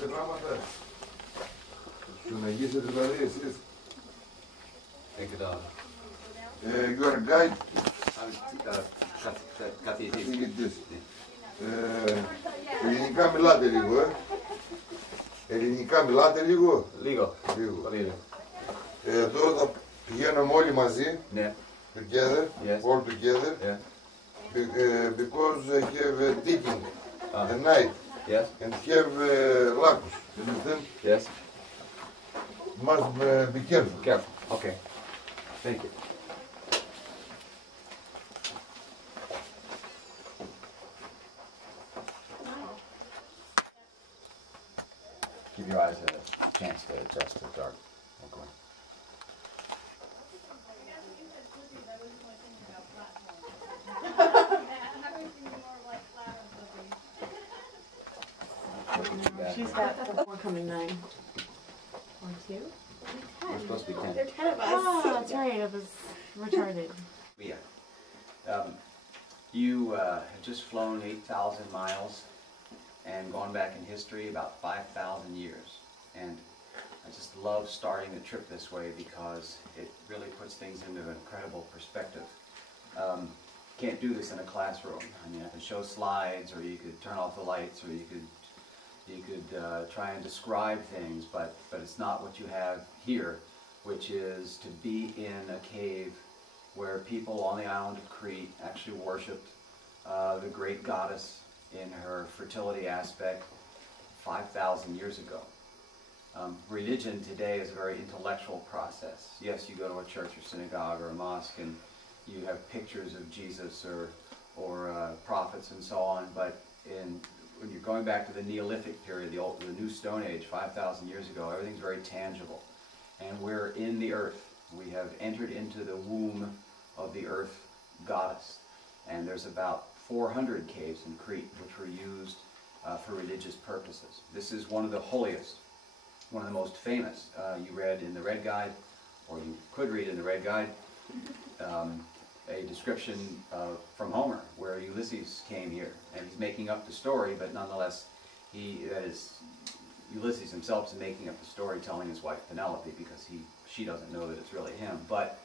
ξέρετε πράγματα. Σου ναγίσετε δηλαδή εσείς. You are a guide. Καθηγητής. Ελληνικά μιλάτε λίγο, Ελληνικά μιλάτε λίγο. Λίγο. Τώρα θα πηγαίνουμε όλοι μαζί. Ναι. Together. Yes. All together. Yeah. Because I have digging at night. Yes. And have lacus. You understand? Yes. Must be careful. Careful. Okay. Thank you. Give your eyes a chance to adjust to the dark. Okay. She's got four coming 9. 1, 2. We're supposed to be 10. There are 10 of us. Oh, that's right. I was retarded. Yeah. You have just flown 8,000 miles and gone back in history about 5,000 years. And I just love starting the trip this way because it really puts things into an incredible perspective. Can't do this in a classroom. I mean, I can show slides, or you could turn off the lights, or you could try and describe things, but it's not what you have here, which is to be in a cave where people on the island of Crete actually worshipped the great goddess in her fertility aspect 5,000 years ago. Religion today is a very intellectual process. Yes, you go to a church or synagogue or a mosque and you have pictures of Jesus or prophets and so on, but when you're going back to the Neolithic period, the New Stone Age, 5,000 years ago, everything's very tangible. And we're in the earth. We have entered into the womb of the earth goddess. And there's about 400 caves in Crete which were used for religious purposes. This is one of the holiest, one of the most famous. You read in the Red Guide, or you could read in the Red Guide, a description from Homer where Ulysses came here, and he's making up the story, but nonetheless, Ulysses himself is making up the story, telling his wife Penelope, because she doesn't know that it's really him. But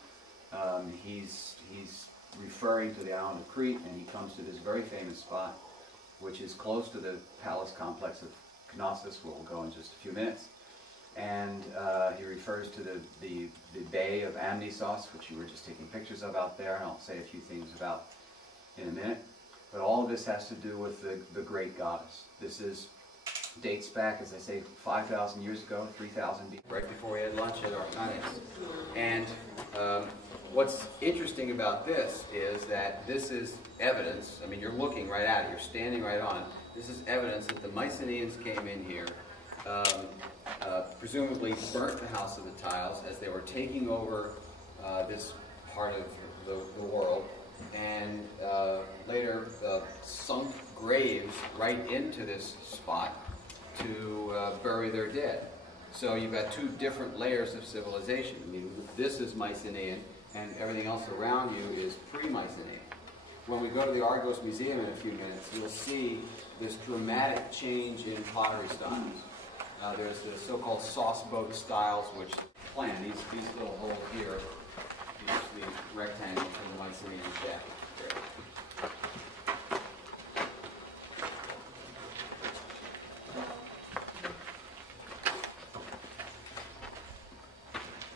he's referring to the island of Crete, and he comes to this very famous spot, which is close to the palace complex of Knossos, where we'll go in just a few minutes. And he refers to the Bay of Amnisos, which you were just taking pictures of out there, and I'll say a few things about in a minute. But all of this has to do with the great goddess. This dates back, as I say, 5,000 years ago, 3,000 BC, right before we had lunch at Artanis. And what's interesting about this is that this is evidence. I mean, you're looking right at it, you're standing right on it. This is evidence that the Mycenaeans came in here, presumably burnt the House of the Tiles as they were taking over this part of the world, and later sunk graves right into this spot to bury their dead. So you've got two different layers of civilization. I mean, this is Mycenaean, and everything else around you is pre-Mycenaean. When we go to the Argos Museum in a few minutes, you'll see this dramatic change in pottery styles. There's the so-called sauce boat styles, which plan these little holes here, these rectangles from the Mycenaean deck.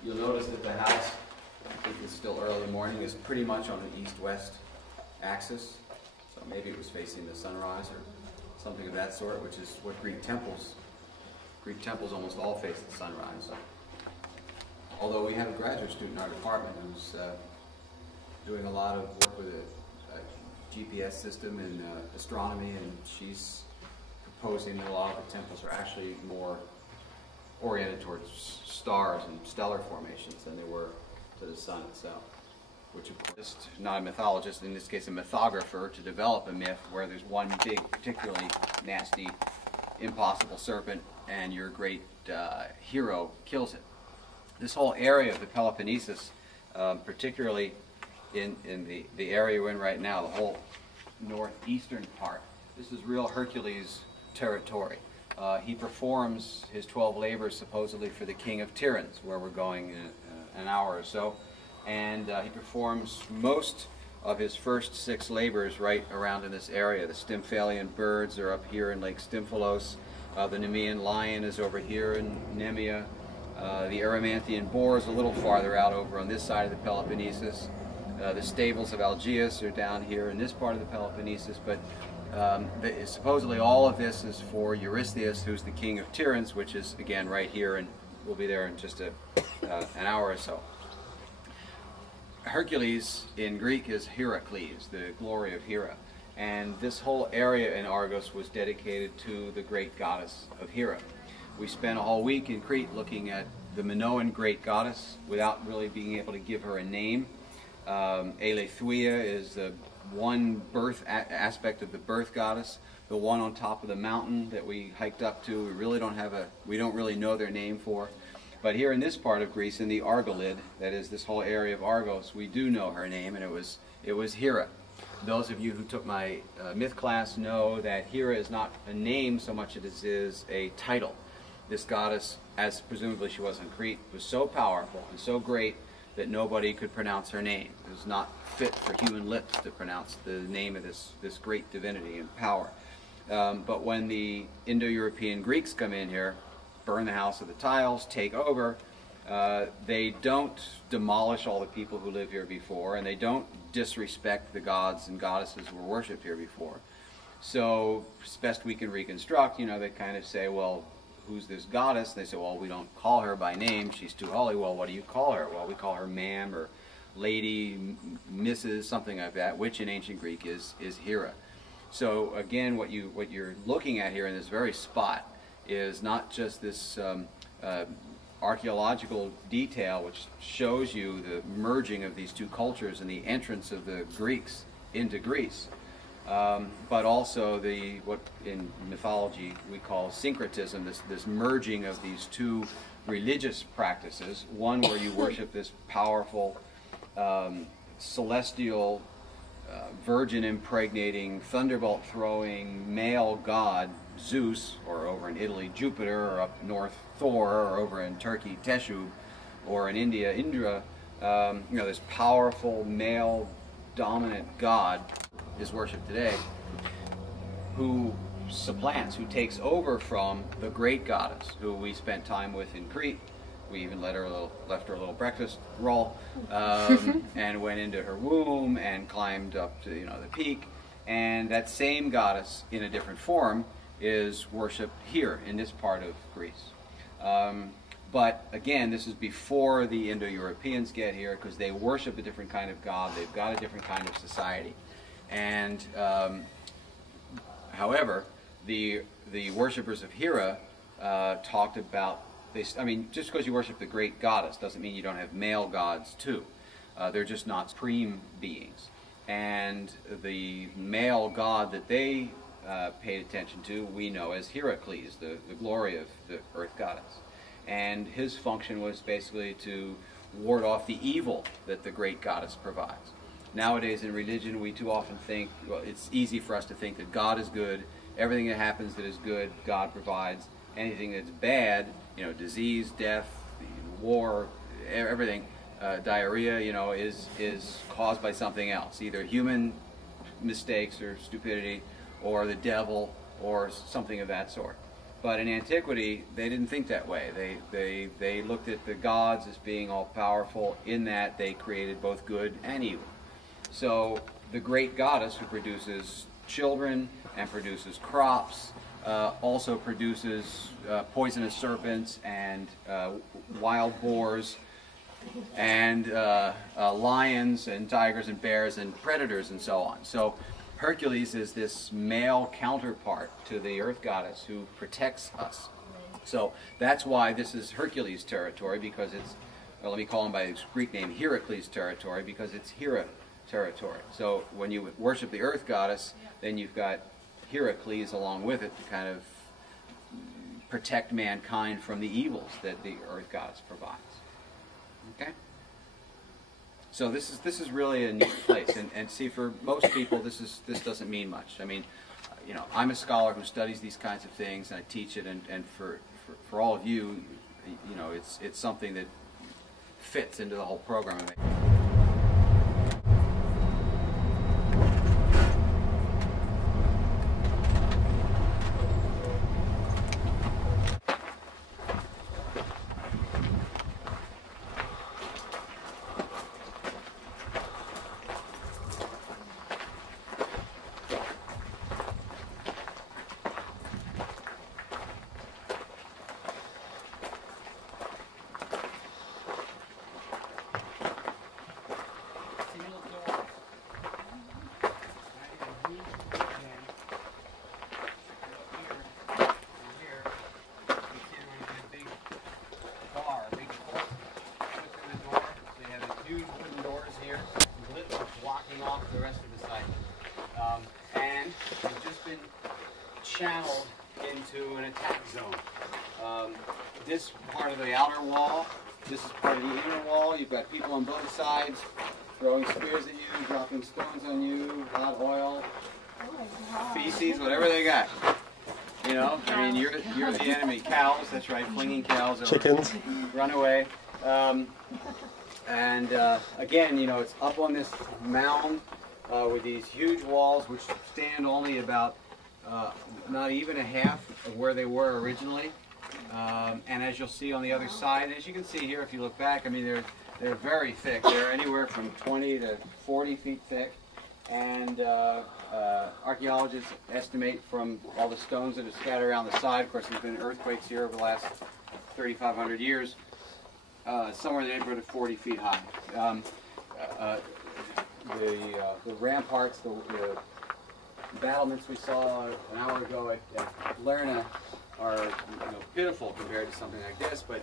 You'll notice that the house, I think it's still early morning, is pretty much on the east-west axis. So maybe it was facing the sunrise or something of that sort, which is what Greek temples almost all face the sunrise. Although we have a graduate student in our department who's doing a lot of work with a GPS system in astronomy, and she's proposing that a lot of the temples are actually more oriented towards stars and stellar formations than they were to the sun itself. Which, of course, not a mythologist, in this case a mythographer, to develop a myth where there's one big, particularly nasty, impossible serpent, and your great hero kills it. This whole area of the Peloponnesus, particularly in the area we're in right now, the whole northeastern part, this is real Hercules territory. he performs his 12 labors supposedly for the king of Tiryns, where we're going in an hour or so. And he performs most of his first 6 labors right around in this area. The Stymphalian birds are up here in Lake Stymphalos. The Nemean lion is over here in Nemea. The Erymanthian boar is a little farther out over on this side of the Peloponnesus. The stables of Algaeus are down here in this part of the Peloponnesus. But supposedly all of this is for Eurystheus, who's the king of Tiryns, which is again right here, and we'll be there in just an hour or so. Hercules in Greek is Heracles, the glory of Hera. And this whole area in Argos was dedicated to the great goddess of Hera. We spent a whole week in Crete looking at the Minoan great goddess without really being able to give her a name. Eileithyia is the one birth aspect of the birth goddess, the one on top of the mountain that we hiked up to. We don't really know their name for. But here in this part of Greece, in the Argolid, that is this whole area of Argos, we do know her name, and it was Hera. Those of you who took my myth class know that Hera is not a name so much as it is a title. This goddess, as presumably she was on Crete, was so powerful and so great that nobody could pronounce her name. It was not fit for human lips to pronounce the name of this great divinity and power. But when the Indo-European Greeks come in here, burn the house of the tiles, take over, they don't demolish all the people who lived here before, and they don't disrespect the gods and goddesses who were worshipped here before. So, as best we can reconstruct, they kind of say, well, who's this goddess? They say, well, we don't call her by name, she's too holy. Well, what do you call her? Well, we call her ma'am or lady, Mrs., something like that, which in ancient Greek is Hera. So again, what you're looking at here in this very spot is not just this archaeological detail which shows you the merging of these two cultures and the entrance of the Greeks into Greece, but also what in mythology we call syncretism, this merging of these two religious practices, one where you worship this powerful celestial virgin impregnating, thunderbolt throwing male god Zeus, or over in Italy Jupiter, or up north Thor, or over in Turkey Teshub, or in India Indra. This powerful male dominant god is worshipped today, who supplants, who takes over from the great goddess who we spent time with in Crete. We even left her a little breakfast roll, and went into her womb and climbed up to the peak. And that same goddess, in a different form, is worshipped here in this part of Greece. But again, this is before the Indo-Europeans get here, because they worship a different kind of god. They've got a different kind of society. And however, the worshippers of Hera talked about just because you worship the great goddess doesn't mean you don't have male gods too. They're just not supreme beings. And the male god that they paid attention to, we know as Heracles, the glory of the earth goddess. And his function was basically to ward off the evil that the great goddess provides. Nowadays in religion, we too often think, well, it's easy for us to think that God is good. Everything that happens that is good, God provides. Anything that's bad, disease, death, war, everything, diarrhea, is caused by something else, either human mistakes or stupidity, or the devil, or something of that sort. But in antiquity, they didn't think that way. They looked at the gods as being all powerful, in that they created both good and evil. So the great goddess, who produces children and produces crops, also produces poisonous serpents and wild boars and lions and tigers and bears and predators and so on. So Hercules is this male counterpart to the earth goddess who protects us. So that's why this is Hercules territory, because it's, let me call him by his Greek name, Heracles territory, because it's Hera territory. So when you worship the earth goddess, then you've got Heracles along with it to kind of protect mankind from the evils that the earth goddess provides. Okay? So this is really a neat place, and see, for most people this doesn't mean much. I mean, you know, I'm a scholar who studies these kinds of things, and I teach it, and for all of you, you know, it's something that fits into the whole program. And it's just been channeled into an attack zone. This part of the outer wall, this is part of the inner wall. You've got people on both sides throwing spears at you, dropping stones on you, hot oil, feces, whatever they got. You know, I mean, you're the enemy. Cows, that's right, flinging cows over. Chickens. Run away. Again, you know, it's up on this mound with these huge walls which stand only about not even a half of where they were originally. And as you'll see on the other side, as you can see here if you look back, I mean, they're very thick. They're anywhere from 20 to 40 feet thick. And archaeologists estimate from all the stones that are scattered around the side, of course there's been earthquakes here over the last 3,500 years, somewhere in the neighborhood of 40 feet high. The ramparts, the battlements we saw an hour ago at Lerna are pitiful compared to something like this, but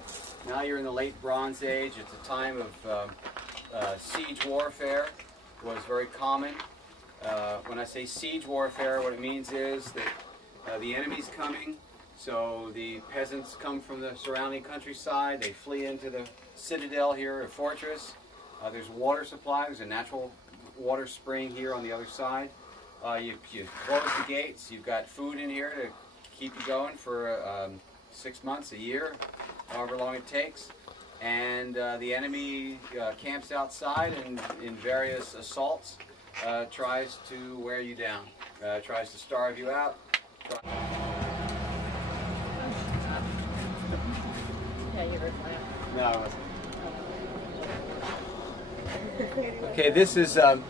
now you're in the late Bronze Age. It's a time of siege warfare was very common. When I say siege warfare, what it means is that the enemy's coming, so the peasants come from the surrounding countryside, they flee into the citadel here, a fortress. There's water supply, there's a natural water spring here on the other side. You close the gates, you've got food in here to keep you going for 6 months, a year, however long it takes. And the enemy camps outside and in various assaults tries to wear you down, tries to starve you out. Yeah, you heard that. No, I wasn't. Okay, this is the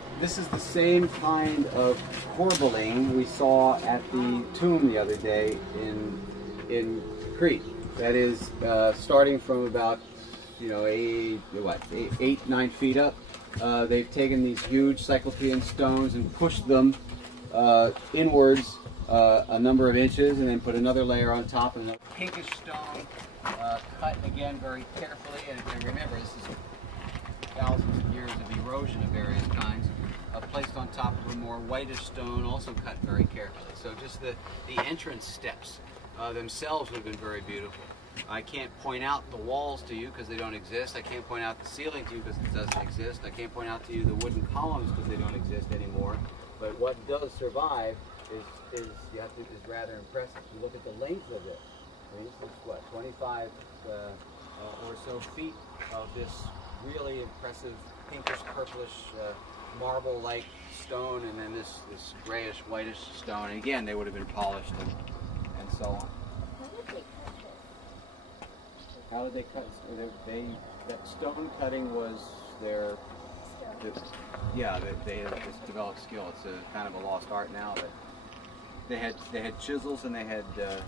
same kind of corbelling we saw at the tomb the other day in Crete. That is starting from about 8-9 feet up. They've taken these huge Cyclopean stones and pushed them inwards a number of inches, and then put another layer on top, and a pinkish stone cut again very carefully. And remember, this is thousands of years of erosion of various kinds, placed on top of a more whitish stone, also cut very carefully. So just the entrance steps themselves would have been very beautiful. I can't point out the walls to you because they don't exist. I can't point out the ceiling to you because it doesn't exist. I can't point out to you the wooden columns because they don't exist anymore. But what does survive is rather impressive. You look at the length of it. I mean, this is what, 25 or so feet of this really impressive pinkish purplish marble-like stone, and then this grayish whitish stone. And again, they would have been polished and so on. How did they cut? That stone cutting was they just developed skill. It's a kind of a lost art now, but they had chisels, and they had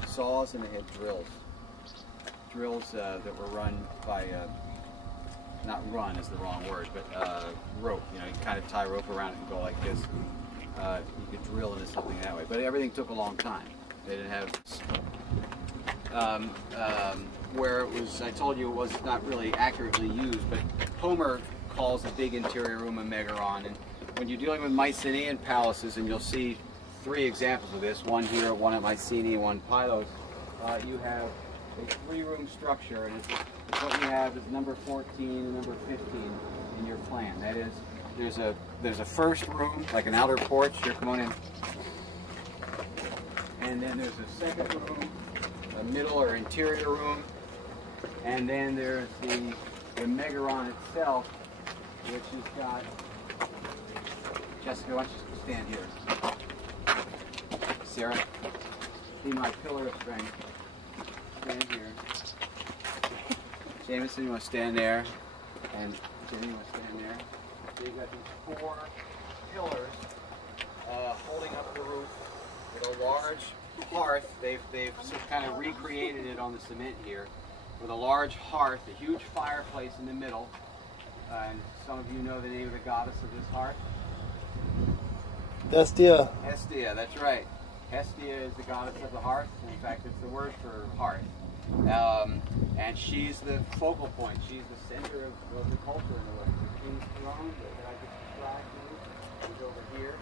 saws, and they had drills that were run by not run is the wrong word, but rope. You kind of tie rope around it and go like this. You could drill into something that way, but everything took a long time. They didn't have where it was. I told you it was not really accurately used, but Homer calls a big interior room a megaron. And when you're dealing with Mycenaean palaces, and you'll see 3 examples of this, one here, one at Mycenae, one Pylos, you have a 3-room structure, and it's what you have is number 14 and number 15 in your plan. That is, there's a first room, like an outer porch. Here, come on in. and then there's a second room, a middle or interior room, and then there's the Megaron itself, which has got, Jessica, why don't you stand here? Sarah, be my pillar of strength. Stand here. Jameson, you want to stand there? And Jenny, you want to stand there? So you've got these 4 pillars holding up the roof with a large hearth. They've kind of recreated it on the cement here with a large hearth, a huge fireplace in the middle. And some of you know the name of the goddess of this hearth? Hestia. Hestia, that's right. Hestia is the goddess of the hearth. In fact, it's the word for hearth. And she's the focal point. She's the center of the culture in the way. The king's throne that I just described to you is over here.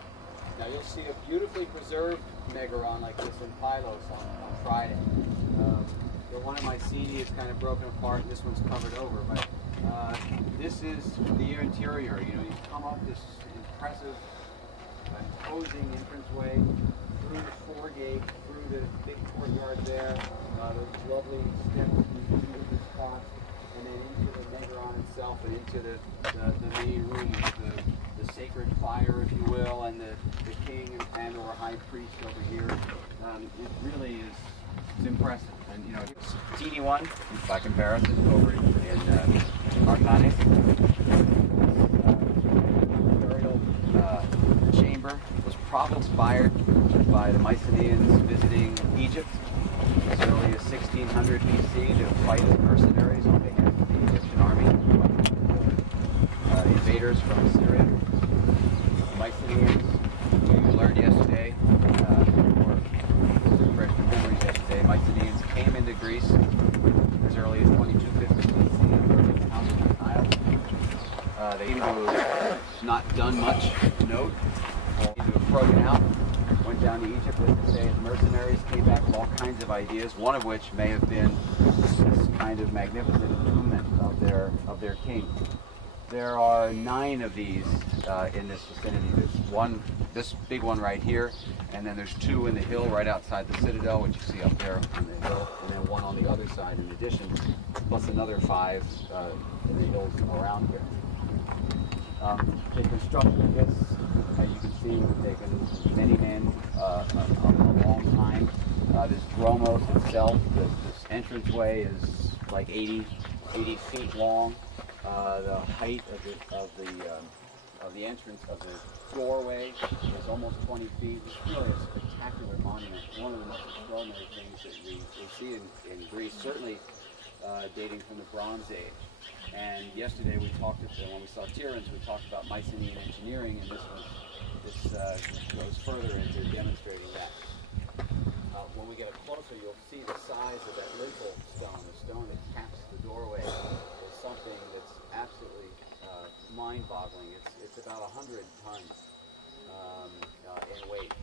Now you'll see a beautifully preserved Megaron like this in Pylos on Friday. The one in Mycenae is kind of broken apart, and this one's covered over. But this is the interior. You know, you come up this impressive, imposing entranceway through the foregate, through the big courtyard there, those lovely steps into the spots, and then into the Megaron itself, and into the main room with the sacred fire, if you will, and the king and or high priest over here. It really is, it's impressive. And you know, it's a teeny one by comparison over in Arcanes. Burial chamber was probably inspired by the Mycenaeans visiting Egypt as early as 1600 BC to fight as mercenaries on behalf of the Egyptian army, invaders from Assyria. The Mycenaeans, we learned yesterday, or refreshed the memories yesterday, Mycenaeans came into Greece as early as 2250 BC and the house of Nile. They have not done much, note, to have broken out, went down to Egypt, as they say, as mercenaries, came back with all kinds of ideas, one of which may have been this kind of magnificent entombment of their king. There are 9 of these in this vicinity. There's this big one right here, and then there's 2 in the hill right outside the citadel, which you see up there on the hill, and then 1 on the other side in addition, plus another 5 in the hills around here. They constructed this, as you can see, it's taken many men a long time. This dromos itself, this entranceway is like 80 feet long. The height of the entrance of the doorway is almost 20 feet. It's really a spectacular monument. One of the most extraordinary things that we see in Greece, certainly dating from the Bronze Age. And yesterday we talked when we saw Tiryns, we talked about Mycenaean engineering, and this goes further into demonstrating that. When we get up closer, you'll see the size of that lintel stone, the stone that caps the doorway, is something that's absolutely mind-boggling. It's about 100 tons in weight.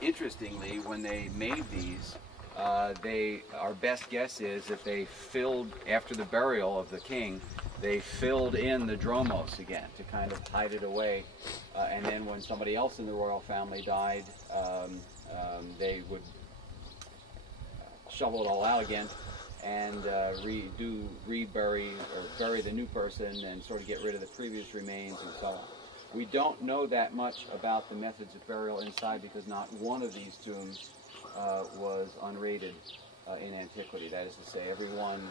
Interestingly, when they made these, our best guess is that they filled, after the burial of the king, they filled in the dromos again to kind of hide it away. And then when somebody else in the royal family died, they would shovel it all out again and bury the new person and sort of get rid of the previous remains and so on. We don't know that much about the methods of burial inside because not one of these tombs was unraided in antiquity. That is to say, every one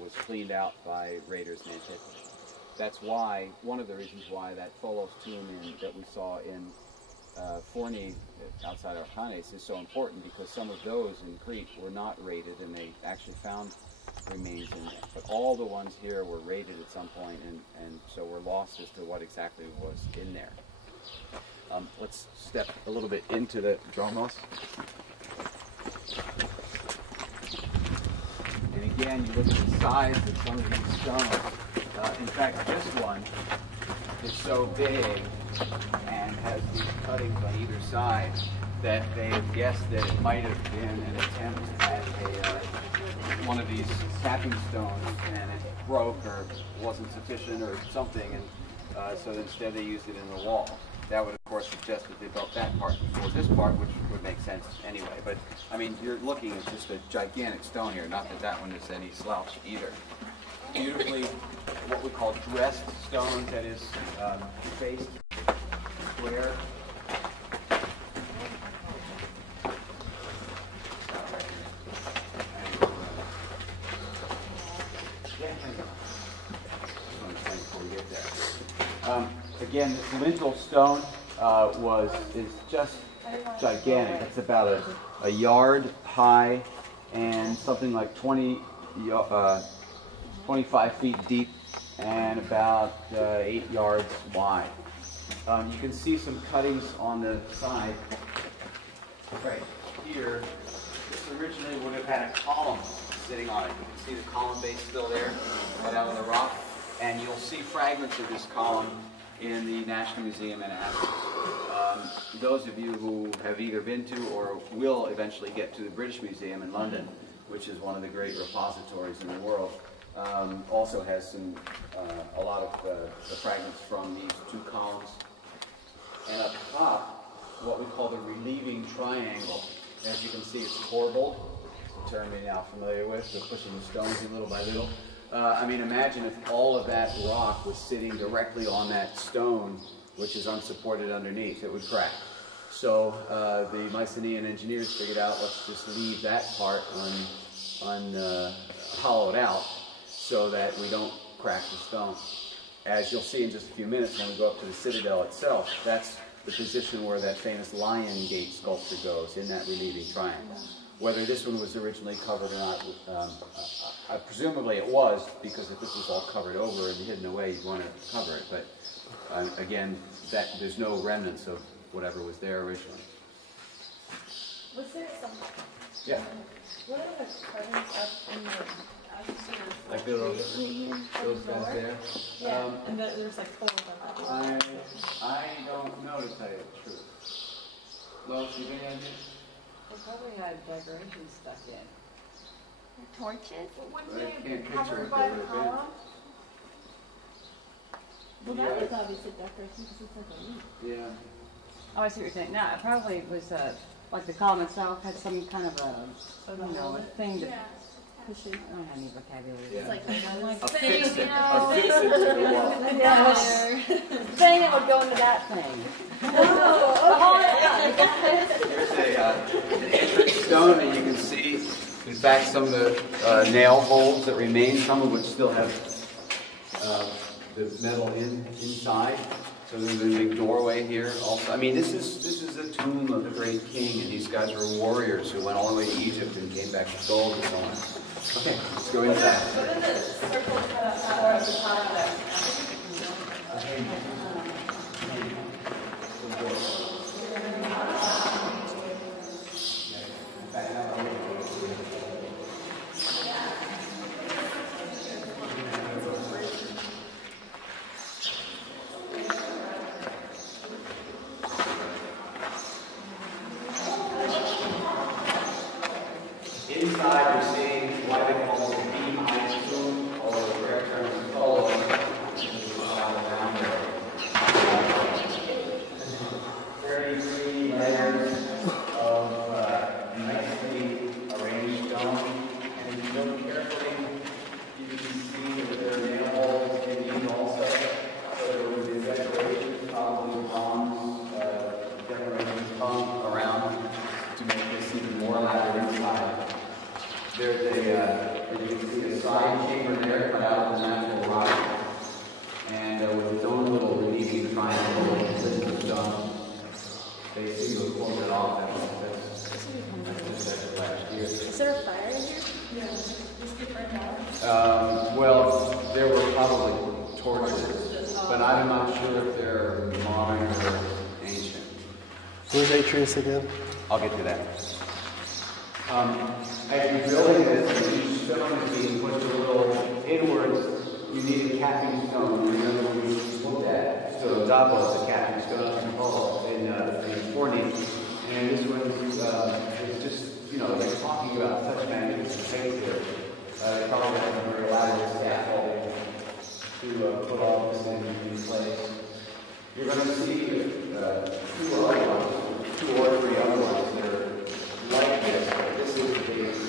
was cleaned out by raiders in antiquity. That's why, one of the reasons why that Tholos tomb that we saw in Forni, outside Arcanes, is so important, because some of those in Crete were not raided and they actually found remains in there. But all the ones here were raided at some point, and so we're lost as to what exactly was in there. Let's step a little bit into the dromos. And again, you look at the size of some of these stones. In fact, this one is so big and has these cuttings on either side that they have guessed that it might have been an attempt at one of these sapping stones, and it broke or wasn't sufficient or something, So instead they used it in the wall. That would, of course, suggest that they built that part before this part, which would make sense anyway. But, I mean, you're looking at just a gigantic stone here, not that that one is any slouch either. Beautifully, what we call dressed stones, that is, faced square. Again, this lintel stone is just gigantic. It's about a yard high and something like 25 feet deep and about 8 yards wide. You can see some cuttings on the side right here. This originally would have had a column sitting on it. You can see the column base still there, cut out of the rock. And you'll see fragments of this column in the National Museum in Athens. Those of you who have either been to or will eventually get to the British Museum in London, which is one of the great repositories in the world, also has some, a lot of the fragments from these two columns. And up top, what we call the relieving triangle. As you can see, it's corbelled, a term you're now familiar with, so pushing the stones in little by little. I mean, imagine if all of that rock was sitting directly on that stone, which is unsupported underneath. It would crack. So the Mycenaean engineers figured out, let's just leave that part hollowed out so that we don't crack the stone. As you'll see in just a few minutes when we go up to the citadel itself, that's the position where that famous lion gate sculpture goes, in that relieving triangle. Whether this one was originally covered or not, presumably it was, because if this was all covered over and hidden away, you'd want to cover it. But again, there's no remnants of whatever was there originally. Was there some? Yeah. What are the carvings up in the? Like those guys there? Yeah, and there's like 4 of them. I don't know, to tell you the truth. Lois, you got any ideas? They probably had decorations stuck in. Torches? But I can't picture what they would have been. Well, that was obviously decoration because it's like a leaf. Yeah. Oh, I see what you're saying. No, it probably was like the column itself had some kind of a, a thing to push it. I don't have any vocabulary. Yeah. It's like Affix it. Affix it to the wall. Yes. Thing that would go into that thing. Here's an entrance stone, and you can see, in fact, some of the nail holes that remain, some of which still have the metal inside. So there's a big doorway here also. I mean, this is the tomb of the great king, and these guys were warriors who went all the way to Egypt and came back with gold and so on. Okay, let's go inside. What are the circles at the top there? Inside, you're seeing why they call it the beam-eyed tomb, or the correct term is called around there. 33 layers of nicely arranged stone, and if you look carefully, you can see that there are nail holes in these also. So there would be decorations, probably bombs, decorations hung around to make this even more elaborate inside. There's as you can see, a side chamber there cut out of the natural rock, and with its own little relieving triangle of stone. They seem to have pulled it off. That's just last year. Is there a fire in here? Well, there were probably torches, but I'm not sure if they're modern or ancient. Where's Atreus again? I'll get to that. As you're building this, each stone is being pushed a little inwards. You need a capping stone. Remember we looked at Stodopos, the capping stone in Forney. And this one is just, they're talking about such magnificent things here. They probably have a very elaborate scaffolding. to put all this in place. You're going to see two or three other ones that are like this, but this is the biggest.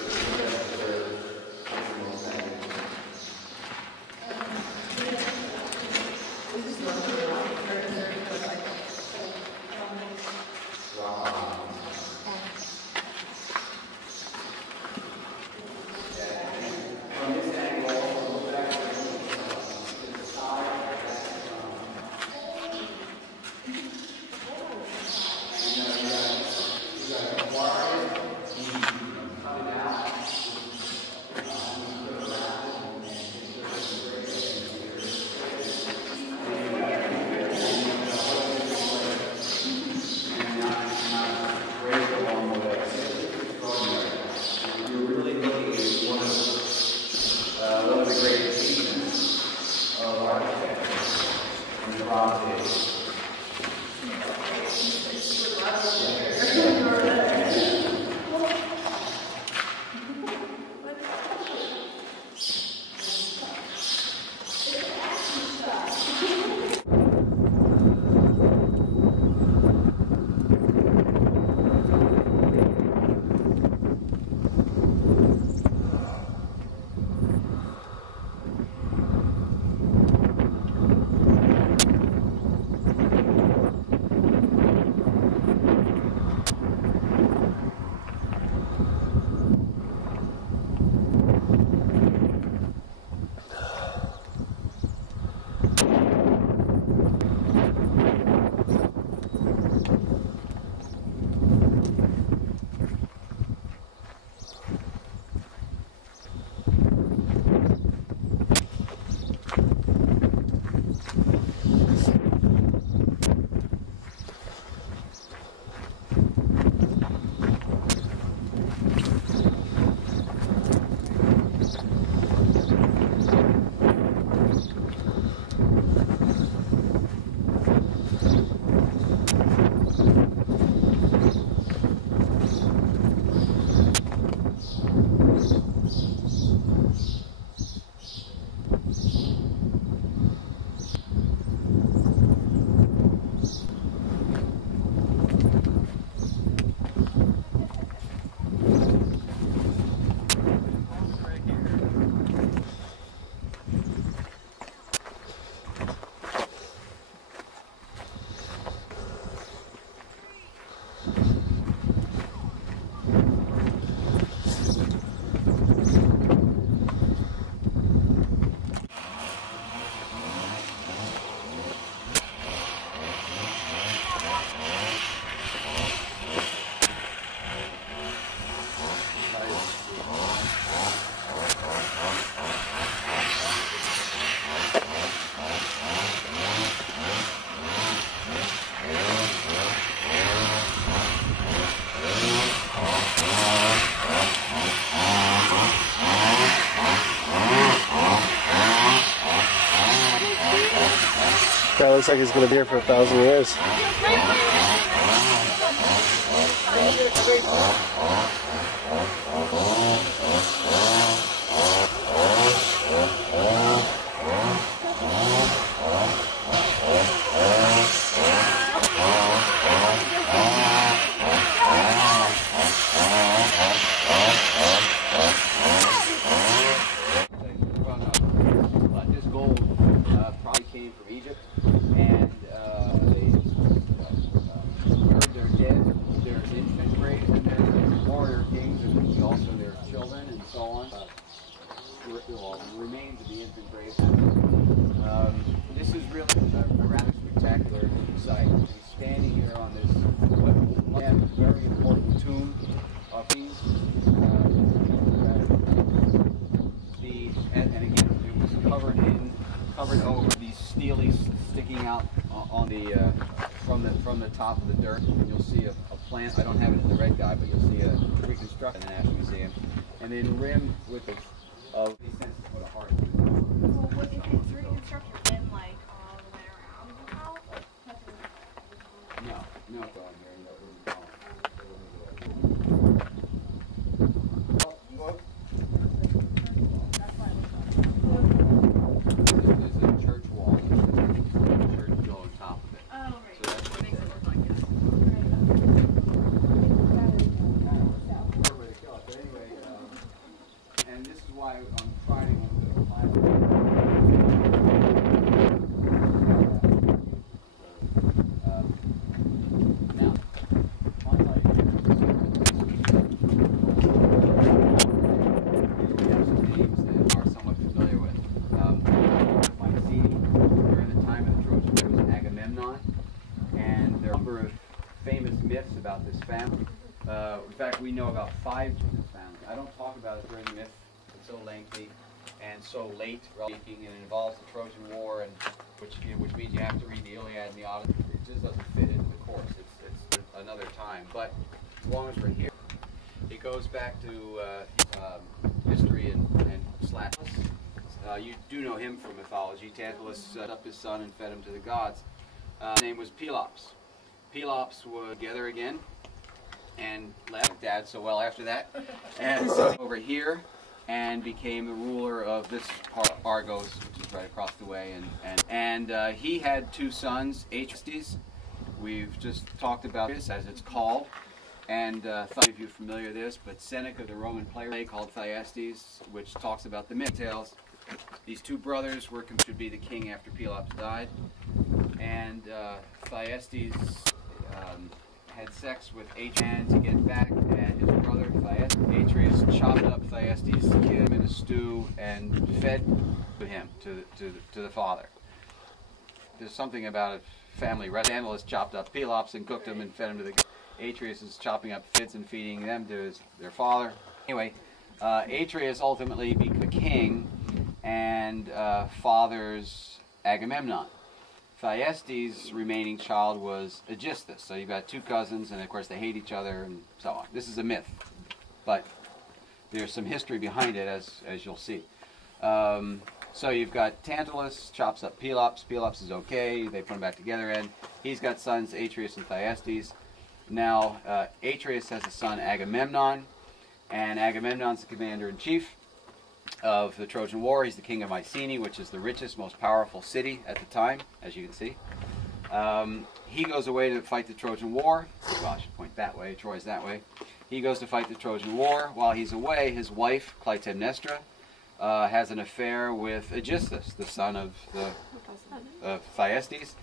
That looks like he's going to be here for 1,000 years. This gold probably came from Egypt, and they they're dead. There's infant graves, and there's warrior kings, and also their children, and so on. Remains of the infant graves. This is really a rather spectacular site. And standing here on this very important tomb of these. And again, it was covered over these steelies sticking out on the from the top of the dirt. And you'll see a plant. I don't have it in the red guide, but you'll see a reconstruction in the National Museum, and then rimmed with a heart. Well, was it reconstructed then, like all the way around the house? No, it's on here. This is a church. why on Friday we'll do a pilot. Now, I'll tell you, we have some names that are somewhat familiar with. Mycenae, during the time of the Trojans, there was Agamemnon, and there are a number of famous myths about this family. In fact, we know about 5 from this family. I don't talk about it during the myth. It's so lengthy and so late, speaking, and it involves the Trojan War, and which means you have to read the Iliad and the Odyssey. It just doesn't fit into the course. It's another time. But as long as we're here, it goes back to history and slash. You do know him from mythology. Tantalus set up his son and fed him to the gods. His name was Pelops. Pelops was together again and left Dad so well after that, and over here, and became the ruler of this part of Argos, which is right across the way. And he had 2 sons, Atrestes. We've just talked about this as it's called, and some of you are familiar with this, but Seneca, the Roman playwright, called Thyestes, which talks about the myth tales. These 2 brothers were considered to be the king after Pelops died, and Thyestes had sex with Atreus to get back at his brother Atreus chopped up Thyestes' kid in a stew and fed to him, to the father. There's something about a family. Tantalus chopped up Pelops and cooked him and fed him to the god. Atreus is chopping up kids and feeding them to their father. Anyway, Atreus ultimately became the king and fathers Agamemnon. Thyestes' remaining child was Aegisthus. So you've got 2 cousins, and of course they hate each other and so on. This is a myth, but there's some history behind it, as you'll see. So you've got Tantalus chops up Pelops. Pelops is okay. They put him back together, and he's got sons Atreus and Thyestes. Now Atreus has a son Agamemnon, and Agamemnon's the commander-in-chief of the Trojan War. He's the king of Mycenae, which is the richest, most powerful city at the time, as you can see. He goes away to fight the Trojan War. Well, I should point that way. Troy's that way. He goes to fight the Trojan War. While he's away, his wife, Clytemnestra, has an affair with Aegisthus, the son of Thyestes.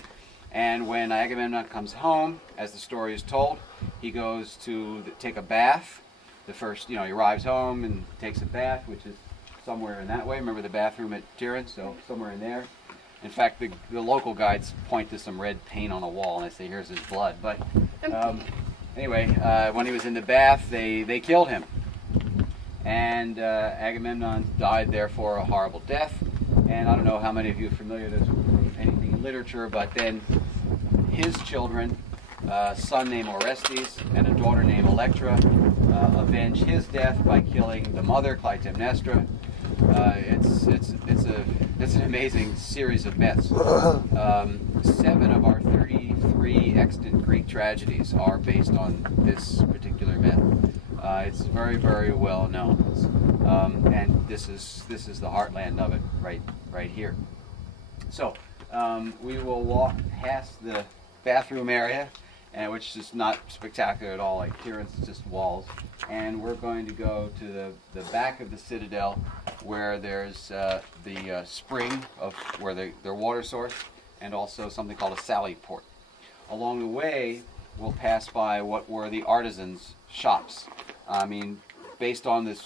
And when Agamemnon comes home, as the story is told, he goes to take a bath. The first, he arrives home and takes a bath, which is somewhere in that way. Remember the bathroom at Tiran? So somewhere in there. In fact, the local guides point to some red paint on a wall, and they say, here's his blood. But anyway, when he was in the bath, they killed him. And Agamemnon died, therefore, a horrible death. And I don't know how many of you are familiar with this from anything in literature, but then his children, a son named Orestes and a daughter named Electra, avenge his death by killing the mother, Clytemnestra. It's an amazing series of myths. 7 of our 33 extant Greek tragedies are based on this particular myth. It's very, very well known, and this is the heartland of it, right here. So we will walk past the bathroom area, which is not spectacular at all, like here it's just walls. And we're going to go to the back of the citadel, where there's the spring of where their water source, and also something called a sally port. Along the way, we'll pass by what were the artisans' shops. I mean, based on this